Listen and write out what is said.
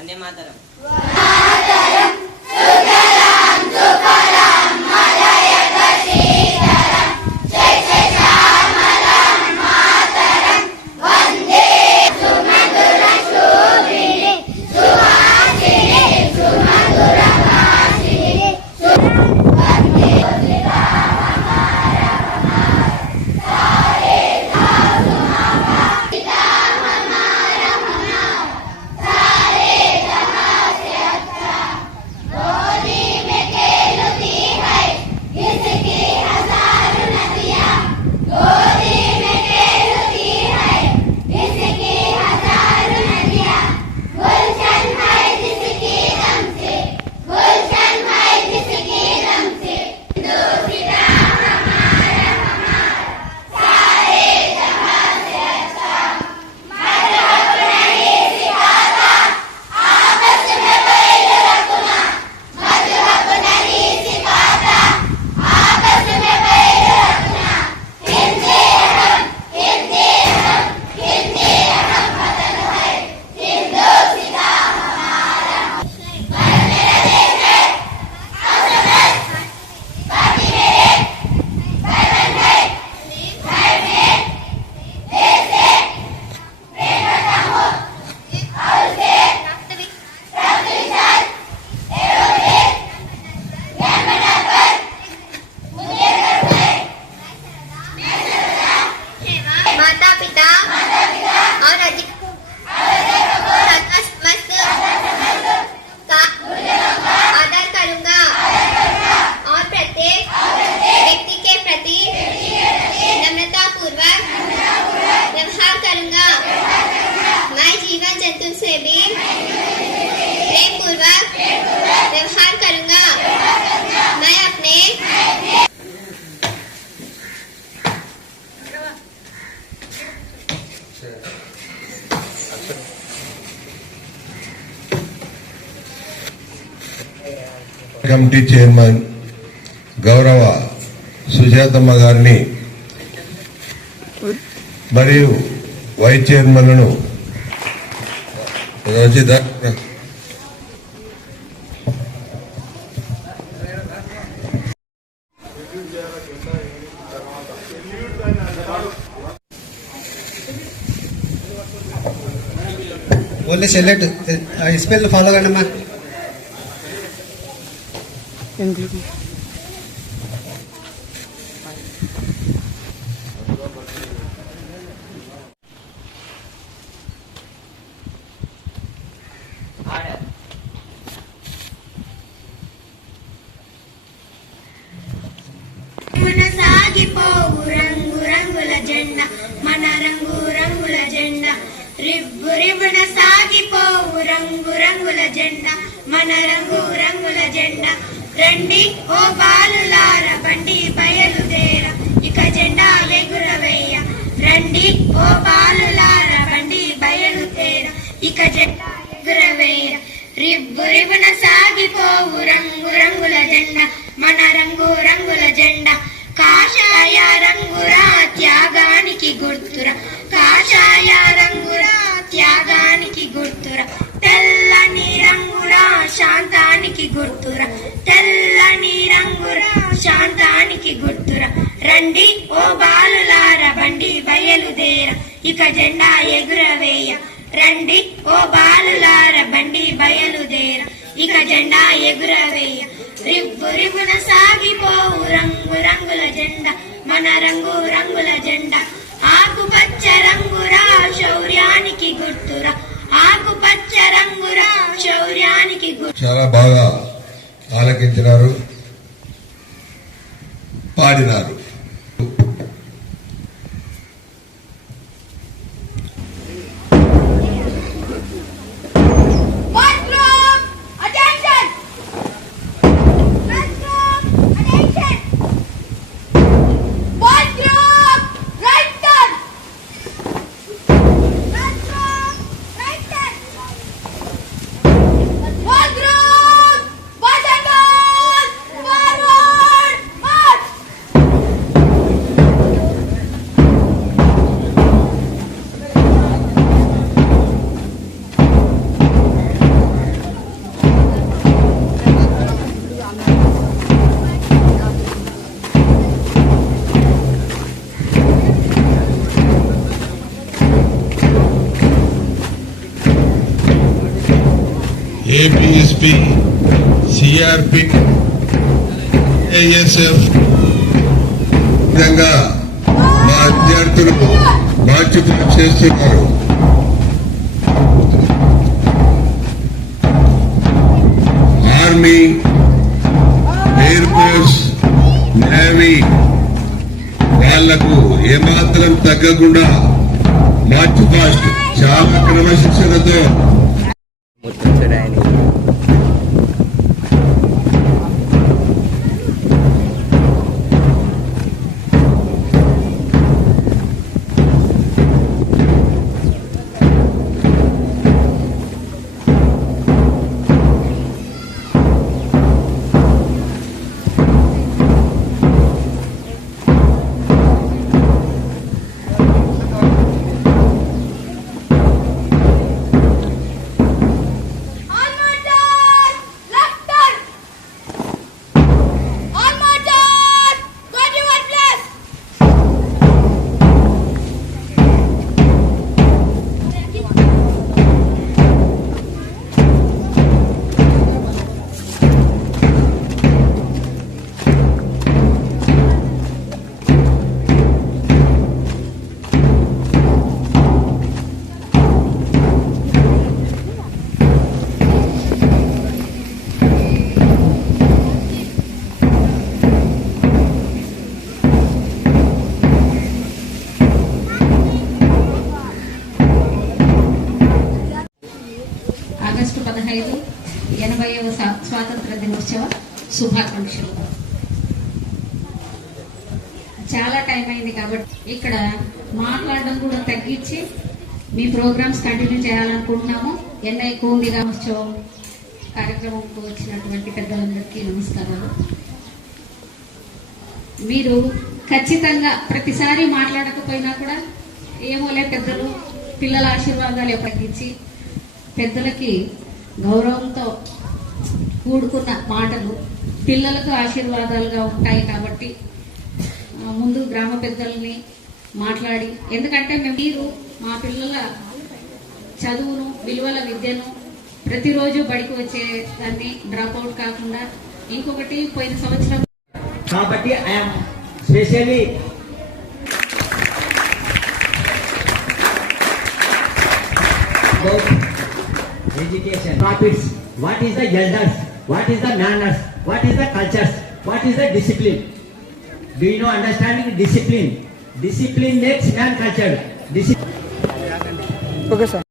వందే Mataram. Committee chairman గౌరవ సుజాతమ్మ గారిని మరియు వైస్ చైర్మన్లను ఓన్లీ సెలెక్ట్ స్పెల్ ఫాలో కండి అమ్మా. సాగిపోవు రంగు రంగుల జెండా మన రంగు రంగుల జెండా రివ్వు రివ్వున సాగిపోవు రంగు రంగుల జెండా మన రంగు రంగుల జెండా రండి ఓ బాలులార బండి బయలుదేర ఇక జెండా ఎగురవేయ రండి ఓ బాలులార బండి బయలుదేర ఇక జెండా ఎగురవేయ రివ్వు రివ్వున సాగిపోవు రంగు రంగుల జెండా మన రంగు రంగుల జెండా కాషాయ రంగురా త్యాగానికి గుర్తురా కాషాయ రంగురా త్యాగానికి గుర్తురా తెల్లని రంగురా శాంతానికి గుర్తురా తెల్లని రంగురా శాంతానికి గుర్తురా రండి ఓ బాలులార బండి బయలుదేర ఇక జెండా ఎగురవేయ రండి ఓ బాలులార బండి బయలుదేర ఇక జెండా ఎగురవేయ రివ్వు రివ్వున సాగిపోవు రంగు రంగుల జెండా మన రంగు రంగుల జెండా ఆకుపచ్చ రంగురా శౌర్యానికి గుర్తురా ఆకుపచ్చ రంగురా శౌర్యానికి గుర్తు. చాలా బాగా ఆలకించినారు, పాడినారు. ఏపీఎస్పీ, సిఆర్పి, ఏఎస్ఎఫ్ విధంగా మా విద్యార్థులు మార్చి చేస్తున్నారు. ఆర్మీ, ఎయిర్ ఫోర్స్, నేవీ వాళ్లకు ఏమాత్రం తగ్గకుండా మార్చ్ పాస్ట్ చాలా క్రమశిక్షణతో ఆగస్టు 15 80వ స్వాతంత్ర దినోత్సవ శుభాకాంక్షలు. చాలా టైం అయింది కాబట్టి ఇక్కడ మాట్లాడడం కూడా తగ్గించి మీ ప్రోగ్రామ్స్ కంటిన్యూ చేయాలనుకుంటున్నాము. ఎన్ఐ కోందిగా ఉత్సవం కార్యక్రమంకు వచ్చినటువంటి పెద్దలందరికీ నమస్కారాలు. మీరు ఖచ్చితంగా ప్రతిసారి మాట్లాడకపోయినా కూడా ఏమోలే పెద్దలు పిల్లల ఆశీర్వాదాలు తగ్గించి పెద్దలకి గౌరవంతో కూడుకున్న మాటలు పిల్లలకు ఆశీర్వాదాలుగా ఉంటాయి. కాబట్టి ముందు గ్రామ పెద్దల్ని మాట్లాడి, ఎందుకంటే మీరు మా పిల్లల చదువును విలువల విద్యను ప్రతిరోజు బడికి వచ్చే దాన్ని డ్రాప్ అవుట్ కాకుండా ఇంకొకటి పోయిన సంవత్సరం కాబట్టి I'm specially education topics. What is the elders? What is the manners? What is the cultures? What is the discipline? Do you know understanding discipline? Discipline makes man cultured. Okay, sir.